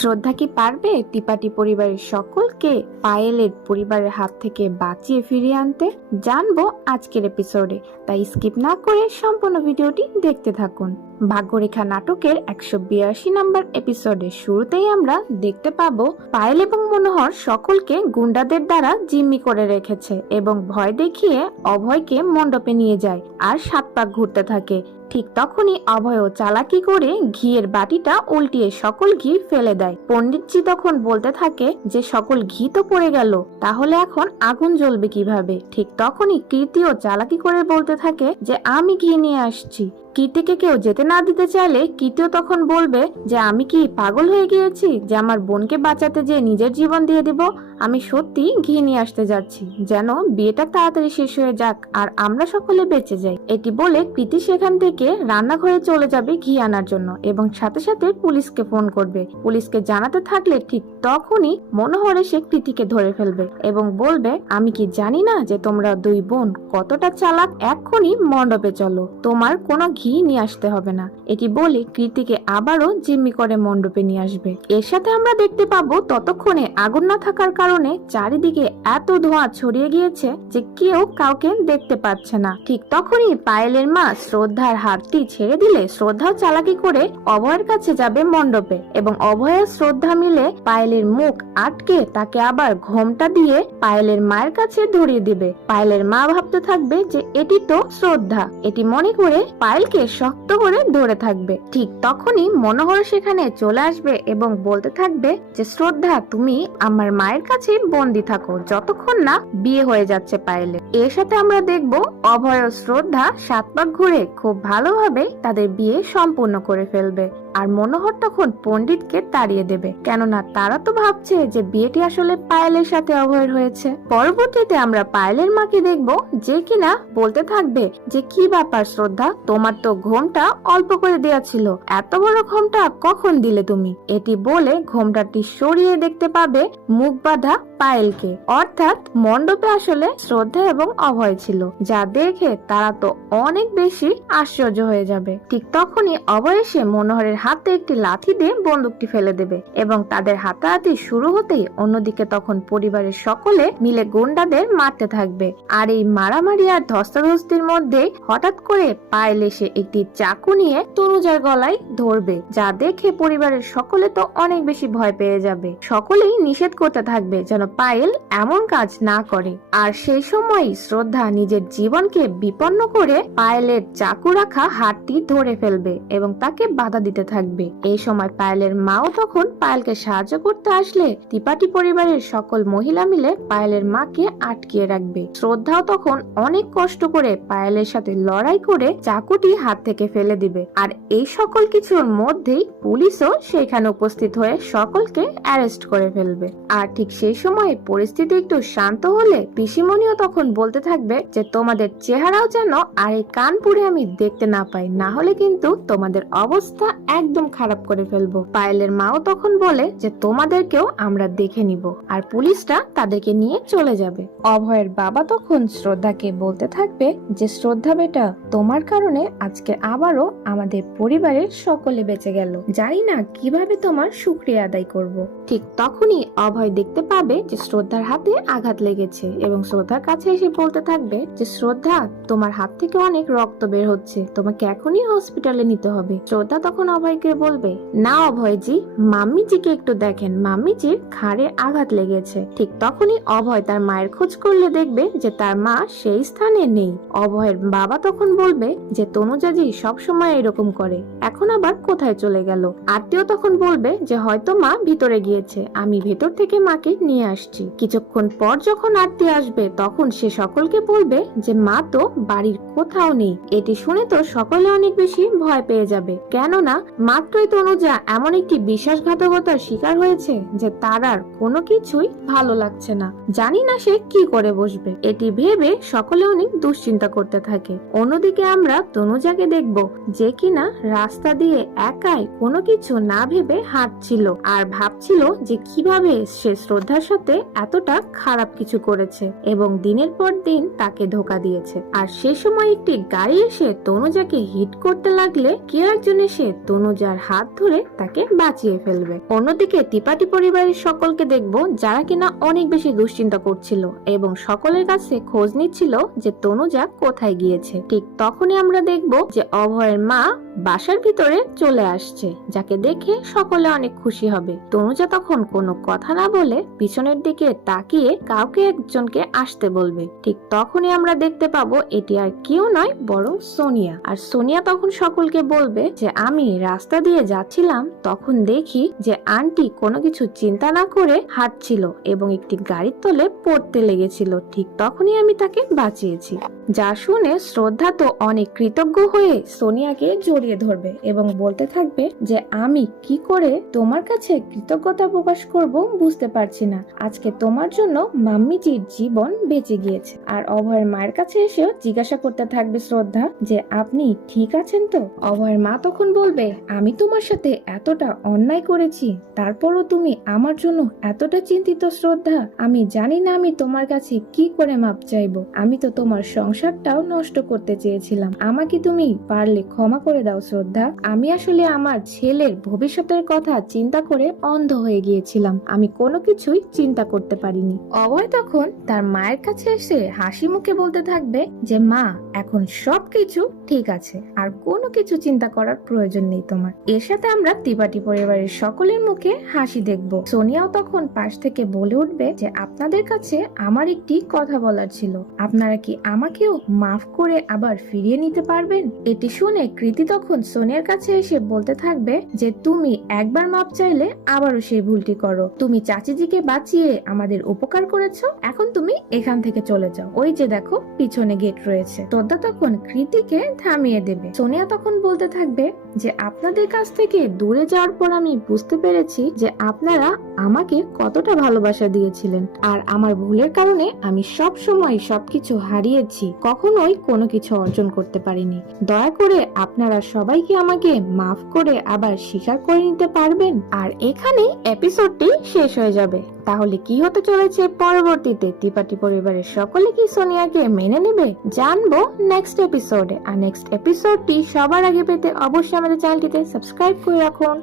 শ্রদ্ধা কি পারবে ত্রিপাঠী পরিবারের সকলকে পায়েলের পরিবারের হাত থেকে বাঁচিয়ে ফিরিয়ে আনতে? জানবো আজকের এপিসোডে, তাই স্কিপ না করে সম্পূর্ণ ভিডিওটি দেখতে থাকুন। ভাগ্যরেখা নাটকের 182 নম্বর এপিসোডের শুরুতেই আমরা দেখতে পাবো পায়েল এবং মনোহর সকলকে গুন্ডাদের দ্বারা জিম্মি করে রেখেছে এবং ভয় দেখিয়ে অভয়কে মণ্ডপে নিয়ে যায় আর 7 পাক ঘুরতে থাকে। ঠিক তখনই অভয় চালাকি করে ঘিয়ের বাটিটা উল্টিয়ে সকল ঘি ফেলে দেয়। পণ্ডিতজি তখন বলতে থাকে যে সকল ঘি তো পড়ে গেল, তাহলে এখন আগুন জ্বলবে কিভাবে? ঠিক তখনই কীর্তিও চালাকি করে বলতে থাকে যে আমি ঘি নিয়ে আসছি। কীর্তিকে কেউ যেতে না দিতে চাইলে কীর্তিও তখন বলবে যে আমি কি পাগল হয়ে গিয়েছি যে আমার বোনকে বাঁচাতে যে নিজের জীবন দিয়ে দিব? আমি সত্যি ঘি নিয়ে আসতে যাচ্ছি, যেন বিয়েটা তাড়াতাড়ি শেষ হয়ে যাক আর আমরা সকলে বেঁচে যাই। এটি বলে কীর্তি সেখান থেকে রান্নাঘরে চলে যাবে ঘি আনার জন্য এবং সাথে সাথে পুলিশকে ফোন করবে। পুলিশকে জানাতে থাকলে ঠিক তখনই মনোহর এসে কীর্তিকে ধরে ফেলবে এবং বলবে আমি কি জানি না যে তোমরা দুই বোন কতটা চালাক? এক্ষুনি মণ্ডপে চলো, তোমার কোনো ঘি নিয়ে আসতে হবে না। এটি বলে কীর্তিকে আবারও জিম্মি করে মণ্ডপে নিয়ে আসবে। এর সাথে আমরা দেখতে পাবো ততক্ষণে আগুন না থাকার কারণে চারিদিকে এত ধোঁয়া ছড়িয়ে গিয়েছে যে কেউ কাউকে দেখতে পাচ্ছে না। ঠিক তখনই পায়েলের মা শ্রদ্ধার হাতটি ছেড়ে দিলে শ্রদ্ধাও চালাকি করে অভয়ের কাছে যাবে মণ্ডপে এবং অভয় শ্রদ্ধা মিলে পায়েলের মুখ আটকে তাকে আবার ঘোমটা দিয়ে পায়েলের মায়ের কাছে ধরিয়ে দিবে। পায়েলের মা ভাবতে থাকবে যে এটি তো শ্রদ্ধা, এটি মনে করে পায়েলকে শক্ত করে ধরে থাকবে। ঠিক তখনই মনোহর সেখানে চলে আসবে এবং বলতে থাকবে যে শ্রদ্ধা তুমি আমার মায়ের কাছে বন্দি থাকো যতক্ষণ না বিয়ে হয়ে যাচ্ছে পায়েলের। এর সাথে আমরা দেখব অভয় ও শ্রদ্ধা 7 পাক ঘুরে খুব ভালোভাবে তাদের বিয়ে সম্পূর্ণ করে ফেলবে আর মনোহর তখন পণ্ডিতকে তাড়িয়ে দেবে, কেননা তারা তো ভাবছে যে বিয়েটি আসলে পায়েলের সাথে অভয়ের হয়েছে। পরবর্তীতে আমরা পায়েলের মাকে দেখব যে কিনা বলতে থাকবে যে কি ব্যাপার শ্রদ্ধা, তোমার তো ঘোমটা অল্প করে দেয়া ছিল, এত বড় ঘোমটা কখন দিলে তুমি? এটি বলে ঘোমটাটি সরিয়ে দেখতে পাবে মুখ বাঁধা পায়েলকে, অর্থাৎ মণ্ডপে আসলে শ্রদ্ধা এবং অভয় ছিল, যা দেখে তারা তো অনেক বেশি আশ্চর্য হয়ে যাবে। ঠিক তখনই অভয় এসে মনোহরের হাতে একটি লাঠি দিয়ে বন্দুকটি ফেলে দেবে এবং তাদের হাতাহাতি শুরু হতেই অন্যদিকে তখন পরিবারের সকলে মিলে গুন্ডাদের মারতে থাকবে। আর এই মারামারি আর ধস্তাধস্তির মধ্যে হঠাৎ করে পায়েল এসে একটি চাকু নিয়ে তনুজার গলায় ধরবে, যা দেখে পরিবারের সকলে তো অনেক বেশি ভয় পেয়ে যাবে। সকলেই নিষেধ করতে থাকবে যেন পায়েল এমন কাজ না করে। আর সেই সময় শ্রদ্ধা নিজের জীবনকে বিপন্ন করে পায়েলের চাকু রাখা হাতটি ধরে ফেলবে এবং তাকে বাধা দিতে থাকবে। এই সময় পায়েলের মাও তখন পায়েলকে সাহায্য করতে আসলে ত্রিপাঠী পরিবারের সকল মহিলা মিলে পায়েলের মাকে আটকিয়ে রাখবে। শ্রদ্ধাও তখন অনেক কষ্ট করে পায়েলের সাথে লড়াই করে চাকুটি হাত থেকে ফেলে দিবে। আর এই সকল কিছুর মধ্যেই পুলিশও সেখানে উপস্থিত হয়ে সকলকে অ্যারেস্ট করে ফেলবে। আর ঠিক সেই সময় পরিস্থিতি একটু শান্ত হলে পিসিমণিও তখন বলতে থাকবে যে তোমাদের চেহারাও যেন আর এই কানপুরে আমি দেখতে না পাই, না হলে কিন্তু তোমাদের অবস্থা একদম খারাপ করে ফেলবো। পায়েলের মাও তখন বলে যে তোমাদেরকেও আমরা দেখে নিব, আর পুলিশটা তাদেরকে নিয়ে চলে যাবে। অভয়ের বাবা তখন শ্রদ্ধাকে বলতে থাকবে যে শ্রদ্ধা বেটা, তোমার কারণে আজকে আবারও আমাদের পরিবারের সকলে বেঁচে গেল, জানি না কিভাবে তোমার শুকরিয়া আদায় করব। ঠিক তখনই অভয় দেখতে পাবে যে শ্রদ্ধার হাতে আঘাত লেগেছে এবং শ্রদ্ধার কাছে এসে বলতে থাকবে যে শ্রদ্ধা, তোমার হাত থেকে অনেক রক্ত বের হচ্ছে, তোমাকে এখনই হসপিটালে নিতে হবে। শ্রদ্ধা তখন অভয়কে বলবে না অভয়জি, মাম্মিজিকে একটু দেখেন, মাম্মিজির ঘাড়ে আঘাত লেগেছে। ঠিক তখনই অভয় তার মায়ের খোঁজ করলে দেখবে যে তার মা সেই স্থানে নেই। অভয়ের বাবা তখন বলবে যে তনুজাজি সবসময় এরকম করে, এখন আবার কোথায় চলে গেল? আত্মীয় তখন বলবে যে হয়তো মা ভিতরে গিয়েছে, আমি ভেতর থেকে মাকে নিয়ে আসছি। কিছুক্ষণ পর যখন আত্মীয় আসবে তখন সে সকলকে বলবে যে মা তো বাড়ির কোথাও নেই। এটি শুনে তো সকলে অনেক বেশি ভয় পেয়ে যাবে, কেননা মাত্রই তনুজা এমন একটি বিশ্বাসঘাতকতার শিকার হয়েছে যে তার আর কোনো কিছুই ভালো লাগছে না, জানি না সে কি করে বসবে। এটি ভেবে সকলে অনেক দুশ্চিন্তা করতে থাকে। অন্যদিকে আমরা তনুজাকে দেখব যে কিনা রাস্তা দিয়ে একাই কোনো কিছু না ভেবে হাঁটছিল আর ভাবছিল যে কিভাবে সে শ্রদ্ধার সাথে সাথে এতটা খারাপ কিছু করেছে এবং দিনের পর দিন তাকে ধোকা দিয়েছে। আর সে সময় একটি গাড়ি এসে তনুজাকে হিট করতে লাগলে কেউ একজন এসে তনুজার হাত ধরে তাকে বাঁচিয়ে ফেলবে। অন্যদিকে ত্রিপাঠী পরিবারের সকলকে দেখবো যারা কিনা অনেক বেশি দুশ্চিন্তা করছিল এবং সকলের কাছে খোঁজ নিচ্ছিল যে তনুজা কোথায় গিয়েছে। ঠিক তখনই আমরা দেখব যে অভয়ের মা বাসার ভিতরে চলে আসছে, যাকে দেখে সকলে অনেক খুশি হবে। তনুজা তখন কোনো কথা না বলে পিছনের দিকে তাকিয়ে কাউকে একজনকে আসতে বলবে। ঠিক তখনই আমরা দেখতে পাবো এটি আর কেউ নয় বরং সোনিয়া। আর সোনিয়া তখন সকলকে বলবে যে আমি রাস্তা দিয়ে যাচ্ছিলাম, তখন দেখি যে আন্টি কোনো কিছু চিন্তা না করে হাঁটছিল এবং একটি গাড়ির তলে পড়তে লেগেছিল। ঠিক তখনই আমি তাকে বাঁচিয়েছি। যা শুনে শ্রদ্ধা তো অনেক কৃতজ্ঞ হয়ে সোনিয়াকে জড়িয়ে ধরবে এবং বলতে থাকবে যে আমি কি করে তোমার কাছে কৃতজ্ঞতা প্রকাশ করব বুঝতে পারছি না। আজকে তোমার জন্য মাম্মিজির জীবন বেঁচে গিয়েছে। আর অভয়ের মায়ের কাছে এসেও জিজ্ঞাসা করতে থাকবে শ্রদ্ধা যে আপনি ঠিক আছেন তো? অভয়ের মা তখন বলবে আমি তোমার সাথে এতটা অন্যায় করেছি, তারপরও তুমি আমার জন্য এতটা চিন্তিত শ্রদ্ধা। আমি জানি না আমি তোমার কাছে কি করে মাপ চাইবো। আমি তো তোমার সংসারটাও নষ্ট করতে চেয়েছিলাম। আমাকে তুমি পারলে ক্ষমা করে দাও শ্রদ্ধা। আমি আসলে আমার ছেলের ভবিষ্যতের কথা চিন্তা করে অন্ধ হয়ে গিয়েছিলাম। আমি কোনো কিছুই চিন্তা করতে পারিনি। অভয় তখন তার মায়ের কাছে এসে হাসি মুখে বলতে থাকবে যে মা, এখন সবকিছু ঠিক আছে, আর কোনো কিছু চিন্তা করার প্রয়োজন নেই তোমার। এর সাথে আমরা ত্রিপাঠী পরিবারের সকলের মুখে হাসি দেখব। সোনিয়াও তখন পাশ থেকে বলে উঠবে যে আপনাদের কাছে আমার একটি কথা বলার ছিল, আপনারা কি আমাকেও মাফ করে আবার ফিরিয়ে নিতে পারবেন? এটি শুনে কৃতি তখন সোনিয়ার কাছে এসে বলতে থাকবে যে তুমি একবার মাপ চাইলে আবারও সেই ভুলটি করো। তুমি চাচিজিকে বাঁচিয়ে আমাদের উপকার করেছো, এখন তুমি এখান থেকে চলে যাও। ওই যে দেখো পিছনে গেট রয়েছে। শ্রদ্ধা তখন কৃতিকে থামিয়ে দেবে। সোনিয়া তখন বলতে থাকবে যে আপনাদের কাছ থেকে দূরে যাওয়ার পর আমি বুঝতে পেরেছি যে আপনারা আমাকে কতটা ভালোবাসা দিয়েছিলেন, আর আমার ভুলের কারণে আমি সব সময় সবকিছু হারিয়েছি, কখনোই কোনো কিছু অর্জন করতে পারিনি। দয়া করে আপনারা সবাইকে আমাকে মাফ করে আবার স্বীকার করে নিতে পারবেন। আর এখানেই এপিসোডটি শেষ হয়ে যাবে। তাহলে কি হতে চলেছে পরবর্তীতে? ত্রিপাঠী পরিবারের সকলে কি সোনিয়াকে মেনে নেবে জানবো নেক্সট এপিসোডে। আর নেক্সট এপিসোডটি সবার আগে পেতে অবশ্যই আমাদের চ্যানেলটিতে সাবস্ক্রাইব করে রাখুন।